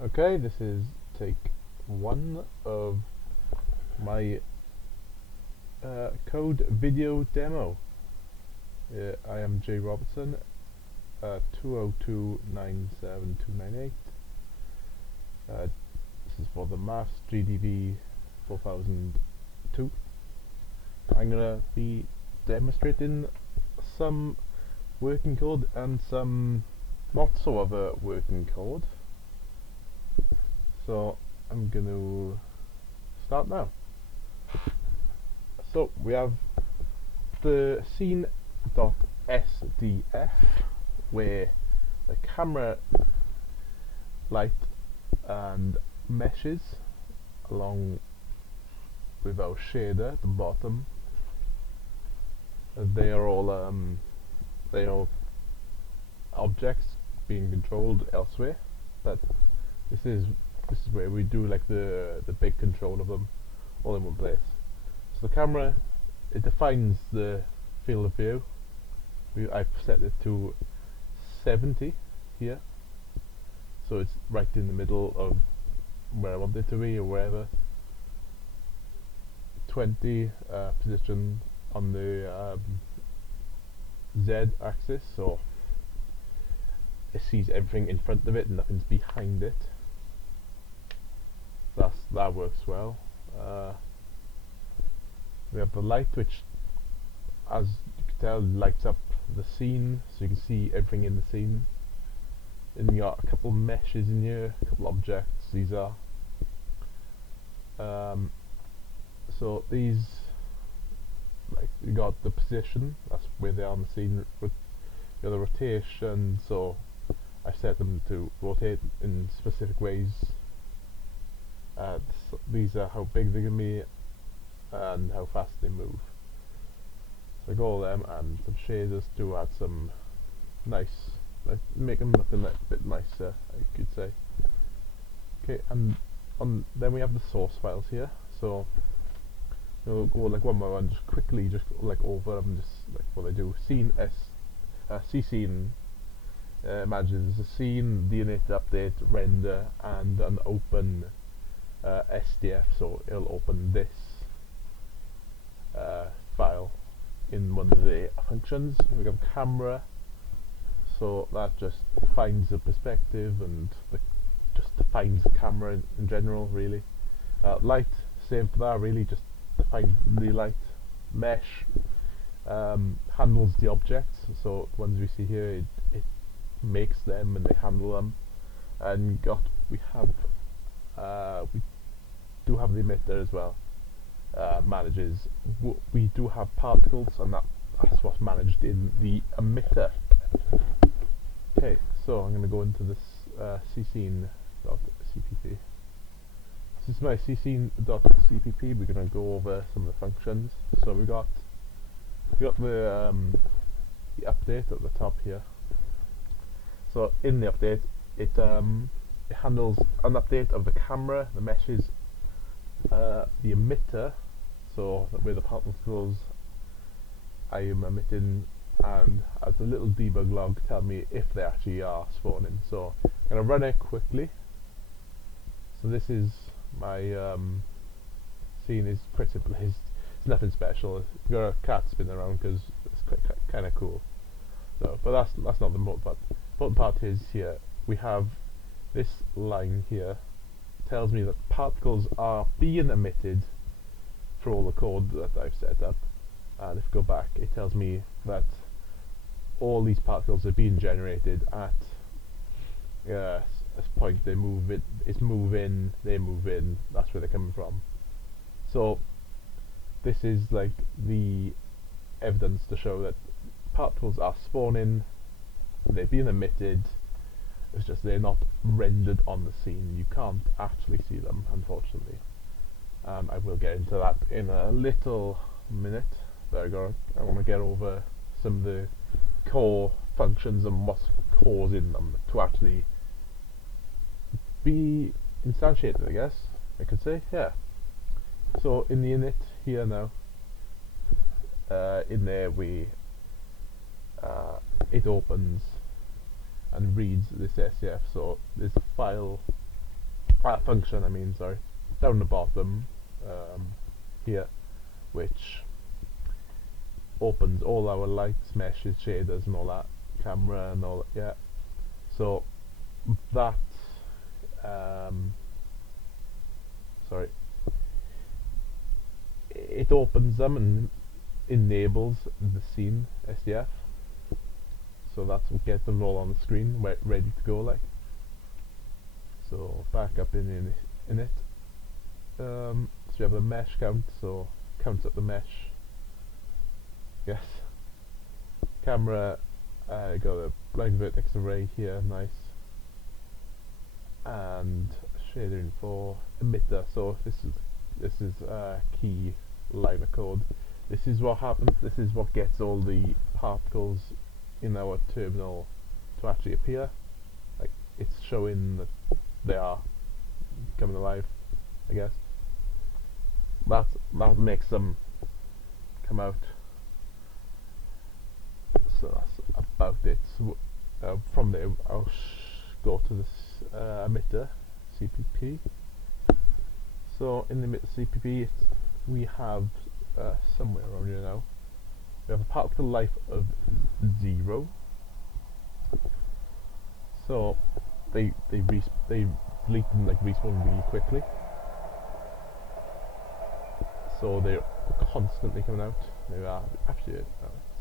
Okay, this is take one of my code video demo. I am J Robertson, 20297298. This is for the maths GDV4002. I'm gonna be demonstrating some working code and some not so other working code. So I'm going to start now. So we have the scene.sdf where the camera light and meshes along with our shader at the bottom. They are all objects being controlled elsewhere, but this is where we do like the big control of them all in one place. So the camera, it defines the field of view. I've set it to 70 here, so it's right in the middle of where I want it to be, or wherever. 20 position on the Z axis, so it sees everything in front of it and nothing's behind it. That works well. We have the light, which, as you can tell, lights up the scene, so you can see everything in the scene. And you got a couple meshes in here, a couple objects. These are. So these, like, you got the position. That's where they are on the scene. You got the rotation. So I set them to rotate in specific ways. These are how big they can be and how fast they move. So I got all them and some shaders to add some nice, like, make them look a little bit nicer, I could say. Okay, and then we have the source files here. So we'll go like one by one, just quickly, just like over them, just like what I do. Scene scene manages a scene, the init, update, render, and an open SDF, so it'll open this file in one of the functions. We have camera, so that just defines the perspective and just defines the camera in general, really. Light, same for that, really, just defines the light. Mesh handles the objects, so the ones we see here, it makes them and they handle them. And we do have the emitter as well. Manages. We do have particles, and that's what's managed in the emitter. Okay, so I'm going to go into this ccene.cpp. This is my ccene.cpp. We're going to go over some of the functions. So we got the update at the top here. So in the update, it handles an update of the camera, the meshes, the emitter, so where the particles I am emitting, and as a little debug log tell me if they actually are spawning. So I'm going to run it quickly. So this is my scene. Is quite simple. It's nothing special. You've got a cat spinning around because it's kind of cool. So, but that's not the important part. The important part is here we have this line here tells me that particles are being emitted through all the code that I've set up, and if you go back, it tells me that all these particles are being generated at a point. They move it, it's moving, they move in, that's where they're coming from. So this is like the evidence to show that particles are spawning, they're being emitted. It's just they're not rendered on the scene. You can't actually see them, unfortunately. I will get into that in a little minute. But I want to get over some of the core functions and what's causing them to actually be instantiated, I guess I could say. Yeah. So in the init here now, in there it opens and reads this SCF. So there's a file function I mean, sorry, down the bottom here, which opens all our lights, meshes, shaders and all that, camera and all that, yeah. So that sorry, it opens them and enables the scene SDF, so that's what gets them all on the screen ready to go, like. So back up in it, so we have the mesh count, so counts up the mesh, yes. Camera, got a blind vertex array here, nice, and shader info, emitter, so this is key line of code. This is what happens, this is what gets all the particles in our terminal to actually appear. Like, it's showing that they are coming alive, I guess. That makes them come out. So that's about it. So, from there I'll go to this emitter CPP. So in the emitter CPP we have somewhere around here now, we have a particle life of 0. So they delete and like respawn really quickly. So they're constantly coming out. They are actually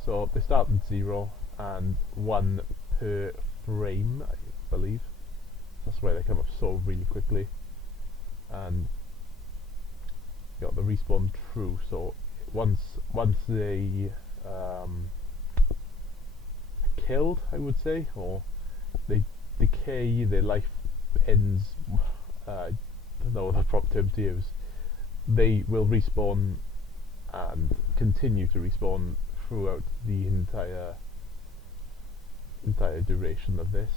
so they start at 0 and 1 per frame, I believe. That's why they come up so really quickly. And you got the respawn true. So once they killed, I would say, or they decay, their life ends. I don't know the proper term to use. They will respawn and continue to respawn throughout the entire duration of this.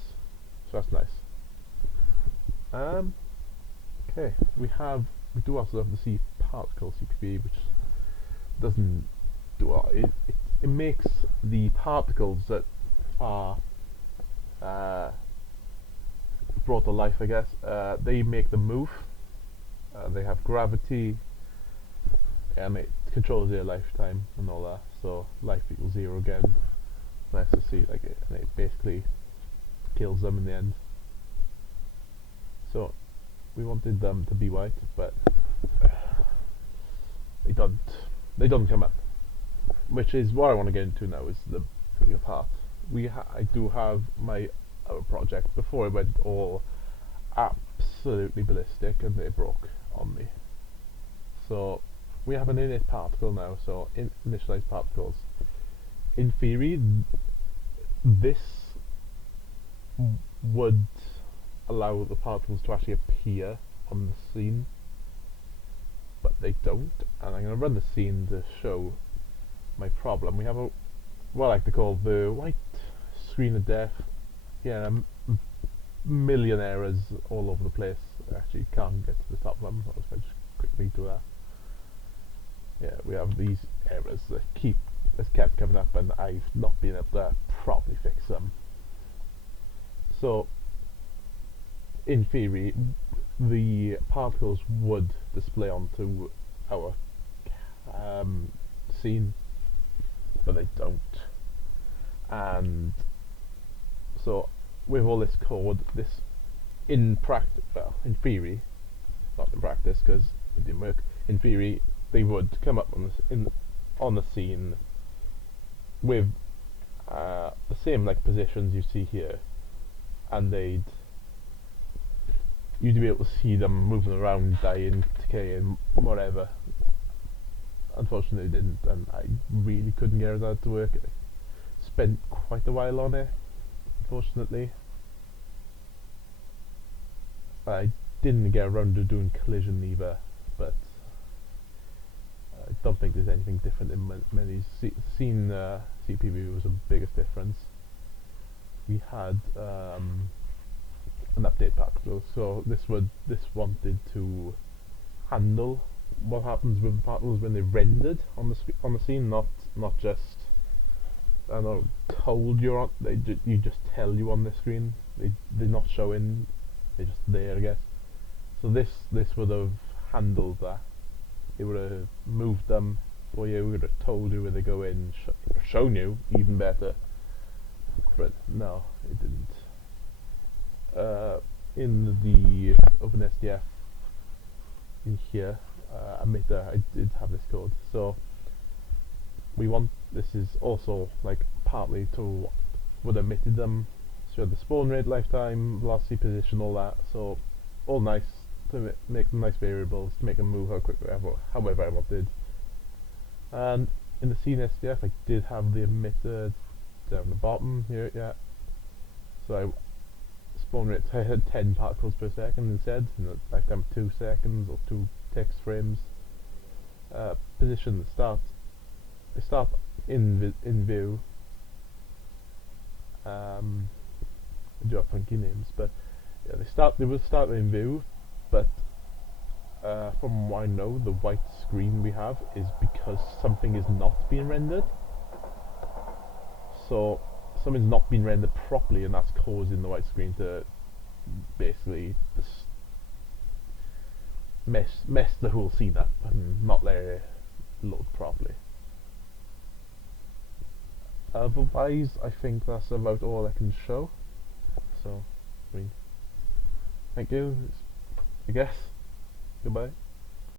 So that's nice. Okay, we do also have the C particle CPP, which doesn't do it makes the particles that are brought to life, I guess. They make them move. They have gravity, and it controls their lifetime and all that. So life equals 0 again. Nice to see, like, and it basically kills them in the end. So we wanted them to be white, but they don't come up. Which is what I want to get into now, is the bigger part. I do have my other project before I went all absolutely ballistic and they broke on me. So we have an init particle now, so initialized particles. In theory, this would allow the particles to actually appear on the scene, but they don't, and I'm going to run the scene to show my problem. We have what I like to call the white screen of death. Yeah, a million errors all over the place. I actually can't get to the top of them, so I'll just quickly do that. Yeah, we have these errors that kept coming up, and I've not been able to properly fix them. So in theory, the particles would display onto our scene, but they don't. And so with all this code, this in practice, well, in theory, not in practice because it didn't work. In theory, they would come up on the scene with the same like positions you see here, and you'd be able to see them moving around, dying, decaying, whatever. Unfortunately it didn't, and I really couldn't get that to work. I spent quite a while on it, unfortunately. I didn't get around to doing collision either, but I don't think there's anything different in many scene CPV was the biggest difference. We had an update particle, so this wanted to handle what happens with the particles when they're rendered on the scene, not just, I don't know, told you're on. You just tell you on the screen. They're not showing. They're just there, I guess. So this would have handled that. It would have moved them for you. It would have told you where they go in, shown you even better. But no, it didn't. In the OpenSDF in here, emitter, I did have this code. So this is also like partly to what emitted them. So the spawn rate, lifetime, velocity, position, all that. So all nice to make them nice variables, to make them move how quickly, however I wanted. And in the scene SDF, I did have the emitter down the bottom here, yeah. So I spawn rate, I had 10 particles per second instead, and lifetime 2 seconds or 2 text frames. Position they start in view. I do have funky names, but yeah, they will start in view, but from what I know, the white screen we have is because something is not being rendered. So something's not being rendered properly, and that's causing the white screen to basically just mess the whole scene up and not let it load properly. Otherwise, I think that's about all I can show. So, I mean, thank you, I guess. Goodbye.